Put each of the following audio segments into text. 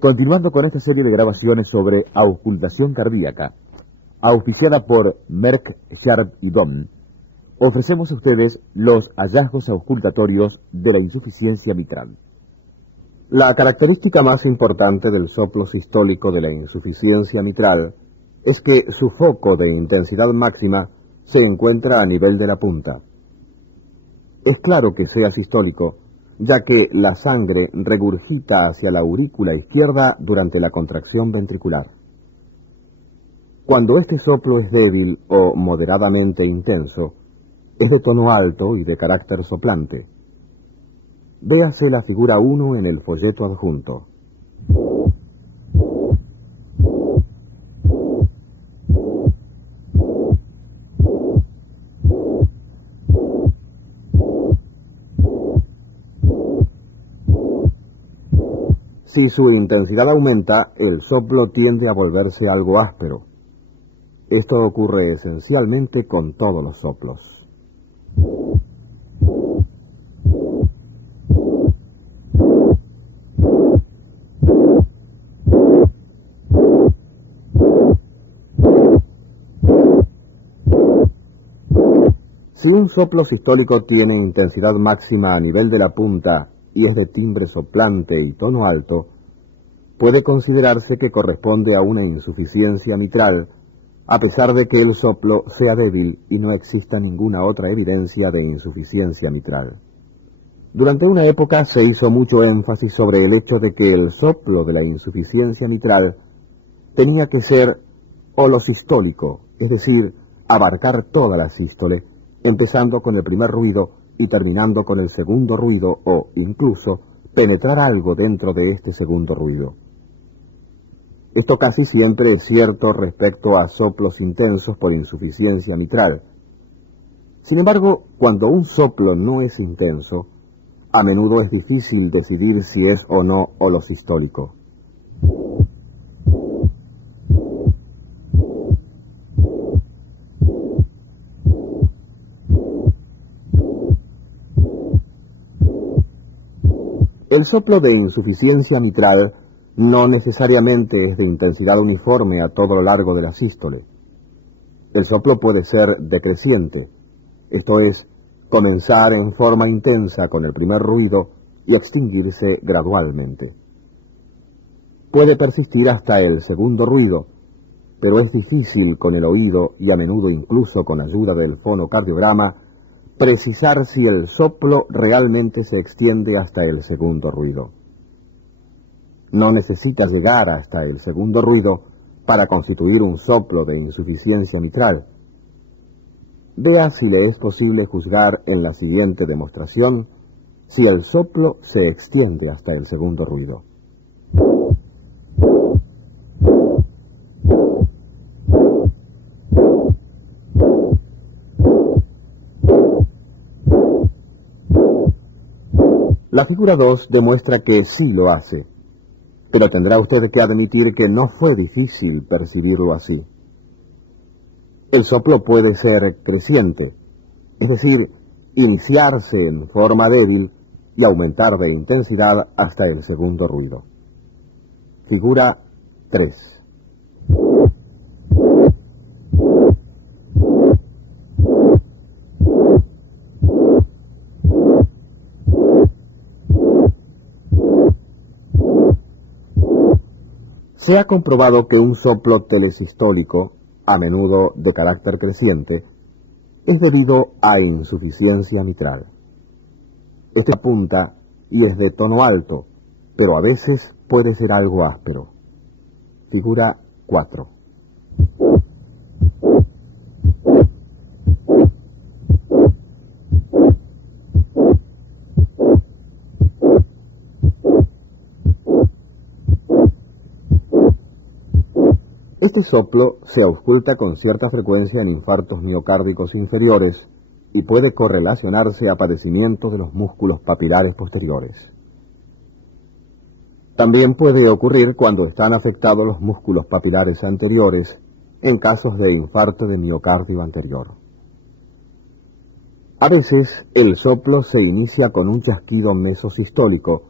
Continuando con esta serie de grabaciones sobre auscultación cardíaca, auspiciada por Merck, Sharp y Dohme, ofrecemos a ustedes los hallazgos auscultatorios de la insuficiencia mitral. La característica más importante del soplo sistólico de la insuficiencia mitral es que su foco de intensidad máxima se encuentra a nivel de la punta. Es claro que sea sistólico, ya que la sangre regurgita hacia la aurícula izquierda durante la contracción ventricular. Cuando este soplo es débil o moderadamente intenso, es de tono alto y de carácter soplante. Véase la figura 1 en el folleto adjunto. Si su intensidad aumenta, el soplo tiende a volverse algo áspero. Esto ocurre esencialmente con todos los soplos. Si un soplo sistólico tiene intensidad máxima a nivel de la punta y es de timbre soplante y tono alto, puede considerarse que corresponde a una insuficiencia mitral, a pesar de que el soplo sea débil y no exista ninguna otra evidencia de insuficiencia mitral. Durante una época se hizo mucho énfasis sobre el hecho de que el soplo de la insuficiencia mitral tenía que ser holosistólico, es decir, abarcar toda la sístole, empezando con el primer ruido y terminando con el segundo ruido o, incluso, penetrar algo dentro de este segundo ruido. Esto casi siempre es cierto respecto a soplos intensos por insuficiencia mitral. Sin embargo, cuando un soplo no es intenso, a menudo es difícil decidir si es o no holosistólico. El soplo de insuficiencia mitral no necesariamente es de intensidad uniforme a todo lo largo de la sístole. El soplo puede ser decreciente, esto es, comenzar en forma intensa con el primer ruido y extinguirse gradualmente. Puede persistir hasta el segundo ruido, pero es difícil con el oído y a menudo incluso con ayuda del fonocardiograma precisar si el soplo realmente se extiende hasta el segundo ruido. No necesita llegar hasta el segundo ruido para constituir un soplo de insuficiencia mitral. Vea si le es posible juzgar en la siguiente demostración si el soplo se extiende hasta el segundo ruido. La figura 2 demuestra que sí lo hace, pero tendrá usted que admitir que no fue difícil percibirlo así. El soplo puede ser creciente, es decir, iniciarse en forma débil y aumentar de intensidad hasta el segundo ruido. Figura 3. Se ha comprobado que un soplo telesistólico, a menudo de carácter creciente, es debido a insuficiencia mitral. Este apunta y es de tono alto, pero a veces puede ser algo áspero. Figura 4. Este soplo se ausculta con cierta frecuencia en infartos miocárdicos inferiores y puede correlacionarse a padecimientos de los músculos papilares posteriores. También puede ocurrir cuando están afectados los músculos papilares anteriores en casos de infarto de miocardio anterior. A veces el soplo se inicia con un chasquido mesosistólico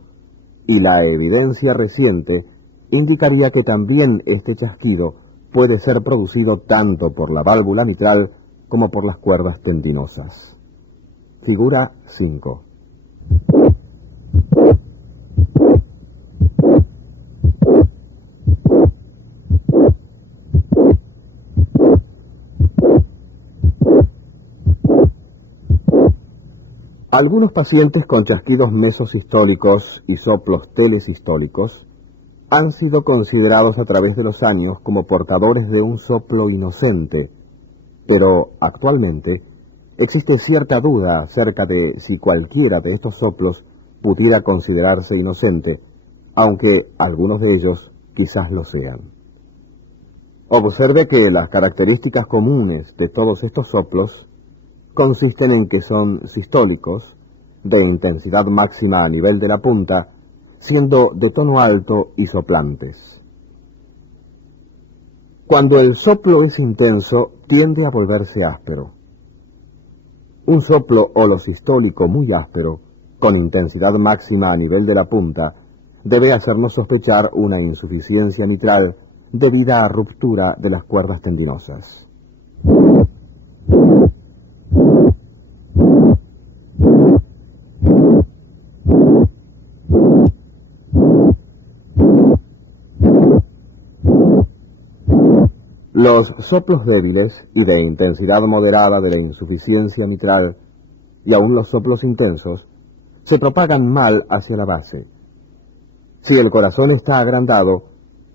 y la evidencia reciente indicaría que también este chasquido puede ser producido tanto por la válvula mitral como por las cuerdas tendinosas. Figura 5. Algunos pacientes con chasquidos mesosistólicos y soplos telesistólicos han sido considerados a través de los años como portadores de un soplo inocente, pero actualmente existe cierta duda acerca de si cualquiera de estos soplos pudiera considerarse inocente, aunque algunos de ellos quizás lo sean. Observe que las características comunes de todos estos soplos consisten en que son sistólicos, de intensidad máxima a nivel de la punta, siendo de tono alto y soplantes. Cuando el soplo es intenso, tiende a volverse áspero. Un soplo holosistólico muy áspero, con intensidad máxima a nivel de la punta, debe hacernos sospechar una insuficiencia mitral debida a ruptura de las cuerdas tendinosas. Los soplos débiles y de intensidad moderada de la insuficiencia mitral, y aún los soplos intensos, se propagan mal hacia la base. Si el corazón está agrandado,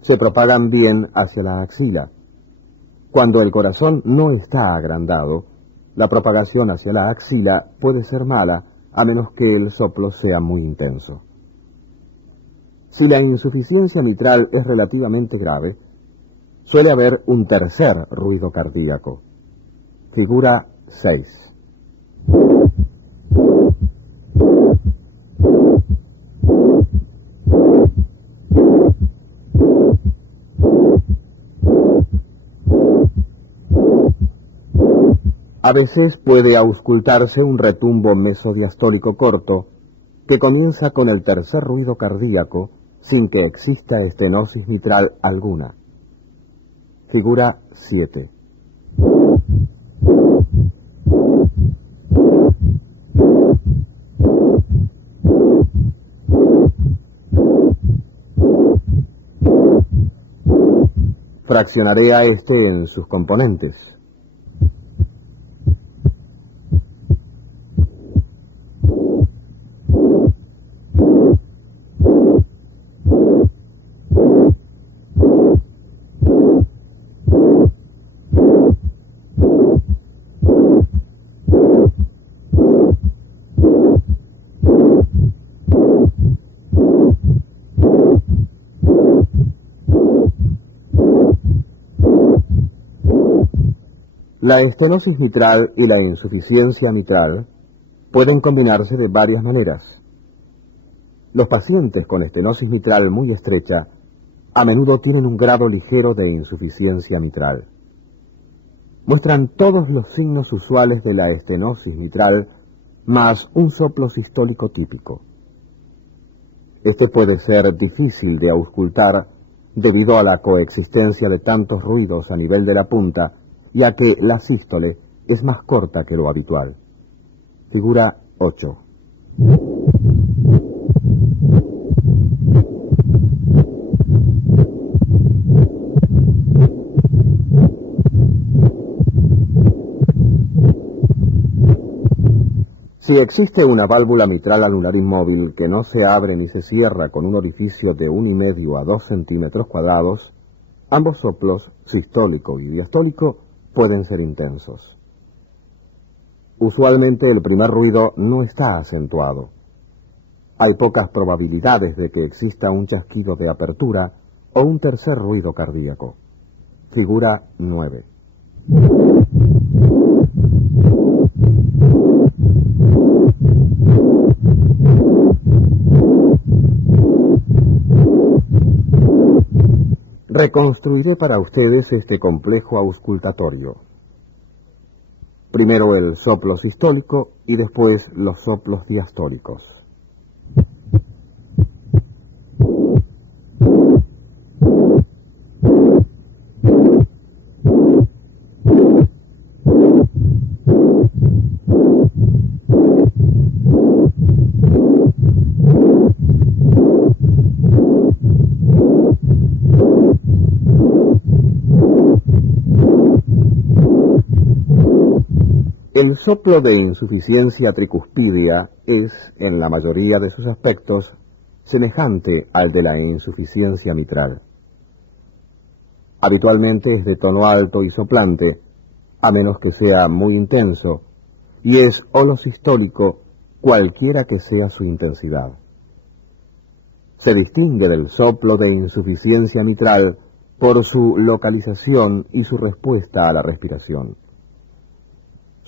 se propagan bien hacia la axila. Cuando el corazón no está agrandado, la propagación hacia la axila puede ser mala, a menos que el soplo sea muy intenso. Si la insuficiencia mitral es relativamente grave, suele haber un tercer ruido cardíaco. Figura 6. A veces puede auscultarse un retumbo mesodiastólico corto que comienza con el tercer ruido cardíaco sin que exista estenosis mitral alguna. Figura 7. Fraccionaré a este en sus componentes. La estenosis mitral y la insuficiencia mitral pueden combinarse de varias maneras. Los pacientes con estenosis mitral muy estrecha a menudo tienen un grado ligero de insuficiencia mitral. Muestran todos los signos usuales de la estenosis mitral más un soplo sistólico típico. Este puede ser difícil de auscultar debido a la coexistencia de tantos ruidos a nivel de la punta, ya que la sístole es más corta que lo habitual. Figura 8. Si existe una válvula mitral anular inmóvil que no se abre ni se cierra con un orificio de 1,5 a 2 centímetros cuadrados, ambos soplos, sistólico y diastólico, pueden ser intensos. Usualmente el primer ruido no está acentuado. Hay pocas probabilidades de que exista un chasquido de apertura o un tercer ruido cardíaco. Figura 9. Reconstruiré para ustedes este complejo auscultatorio. Primero el soplo sistólico y después los soplos diastólicos. El soplo de insuficiencia tricuspidia es, en la mayoría de sus aspectos, semejante al de la insuficiencia mitral. Habitualmente es de tono alto y soplante, a menos que sea muy intenso, y es holosistólico cualquiera que sea su intensidad. Se distingue del soplo de insuficiencia mitral por su localización y su respuesta a la respiración.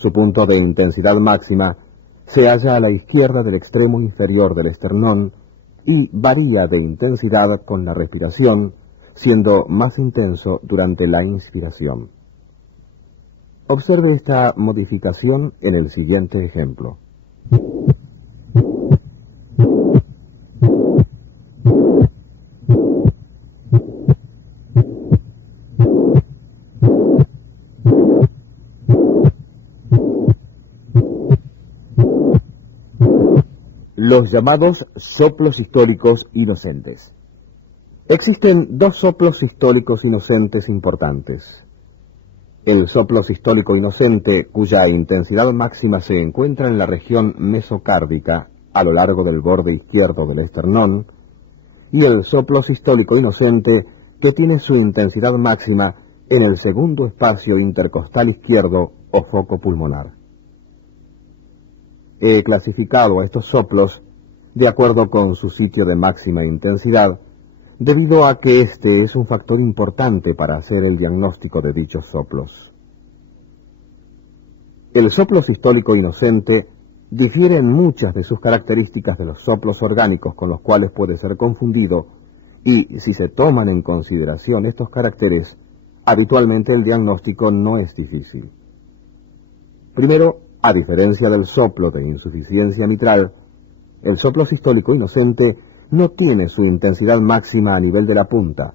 Su punto de intensidad máxima se halla a la izquierda del extremo inferior del esternón y varía de intensidad con la respiración, siendo más intenso durante la inspiración. Observe esta modificación en el siguiente ejemplo. Los llamados soplos sistólicos inocentes. Existen dos soplos sistólicos inocentes importantes. El soplo sistólico inocente, cuya intensidad máxima se encuentra en la región mesocárdica, a lo largo del borde izquierdo del esternón, y el soplo sistólico inocente, que tiene su intensidad máxima en el segundo espacio intercostal izquierdo o foco pulmonar. He clasificado a estos soplos de acuerdo con su sitio de máxima intensidad, debido a que este es un factor importante para hacer el diagnóstico de dichos soplos. El soplo sistólico inocente difiere en muchas de sus características de los soplos orgánicos con los cuales puede ser confundido, y si se toman en consideración estos caracteres, habitualmente el diagnóstico no es difícil. Primero, a diferencia del soplo de insuficiencia mitral, el soplo sistólico inocente no tiene su intensidad máxima a nivel de la punta.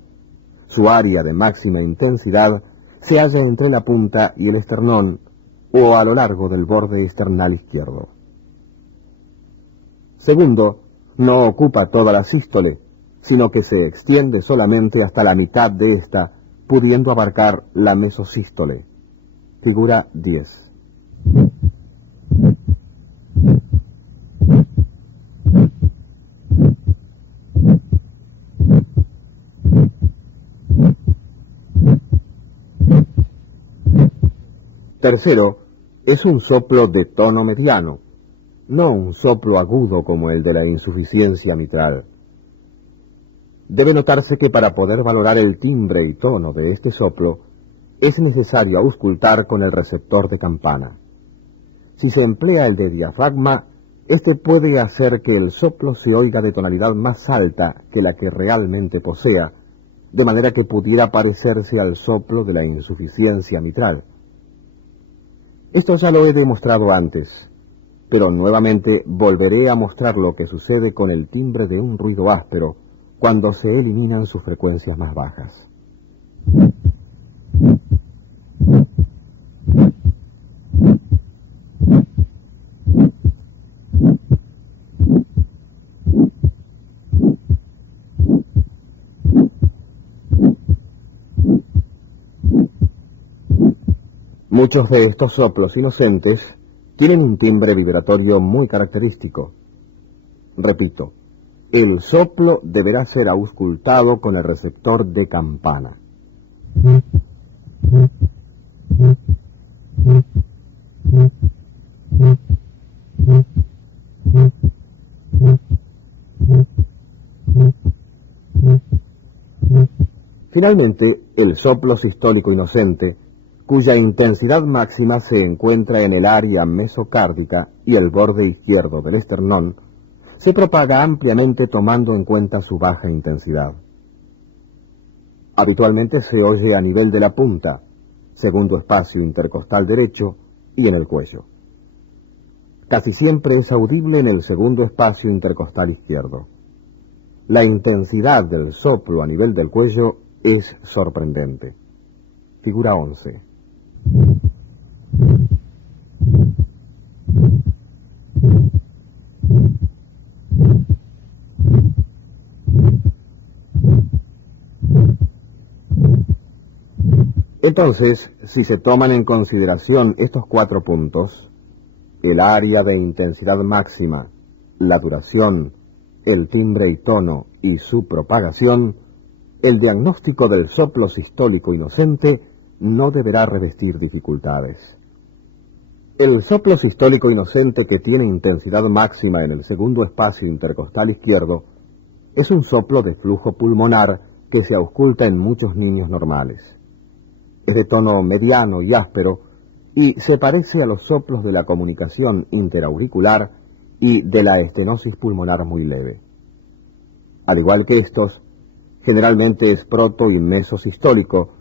Su área de máxima intensidad se halla entre la punta y el esternón o a lo largo del borde esternal izquierdo. Segundo, no ocupa toda la sístole, sino que se extiende solamente hasta la mitad de esta, pudiendo abarcar la mesosístole. Figura 10. Tercero, es un soplo de tono mediano, no un soplo agudo como el de la insuficiencia mitral. Debe notarse que para poder valorar el timbre y tono de este soplo, es necesario auscultar con el receptor de campana. Si se emplea el de diafragma, este puede hacer que el soplo se oiga de tonalidad más alta que la que realmente posea, de manera que pudiera parecerse al soplo de la insuficiencia mitral. Esto ya lo he demostrado antes, pero nuevamente volveré a mostrar lo que sucede con el timbre de un ruido áspero cuando se eliminan sus frecuencias más bajas. Muchos de estos soplos inocentes tienen un timbre vibratorio muy característico. Repito, el soplo deberá ser auscultado con el receptor de campana. Finalmente, el soplo sistólico inocente, cuya intensidad máxima se encuentra en el área mesocárdica y el borde izquierdo del esternón, se propaga ampliamente tomando en cuenta su baja intensidad. Habitualmente se oye a nivel de la punta, segundo espacio intercostal derecho y en el cuello. Casi siempre es audible en el segundo espacio intercostal izquierdo. La intensidad del soplo a nivel del cuello es sorprendente. Figura 11. Entonces, si se toman en consideración estos 4 puntos, el área de intensidad máxima, la duración, el timbre y tono y su propagación, el diagnóstico del soplo sistólico inocente no deberá revestir dificultades. El soplo sistólico inocente que tiene intensidad máxima en el segundo espacio intercostal izquierdo es un soplo de flujo pulmonar que se ausculta en muchos niños normales. Es de tono mediano y áspero y se parece a los soplos de la comunicación interauricular y de la estenosis pulmonar muy leve. Al igual que estos, generalmente es proto y mesosistólico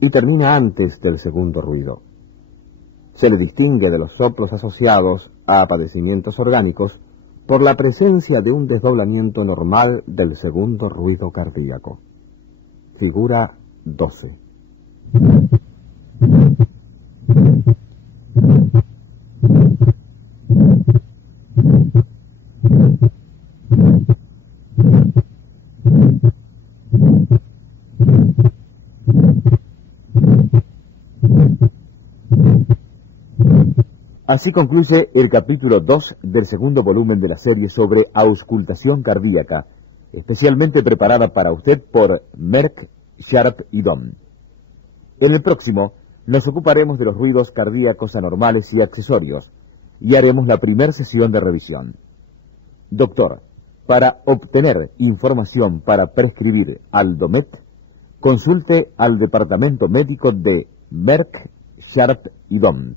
y termina antes del segundo ruido. Se le distingue de los soplos asociados a padecimientos orgánicos por la presencia de un desdoblamiento normal del segundo ruido cardíaco. Figura 12. Así concluye el capítulo 2 del segundo volumen de la serie sobre auscultación cardíaca, especialmente preparada para usted por Merck, Sharp y Dom. En el próximo nos ocuparemos de los ruidos cardíacos anormales y accesorios y haremos la primera sesión de revisión. Doctor, para obtener información para prescribir Aldomet, consulte al departamento médico de Merck, Sharp y Dom.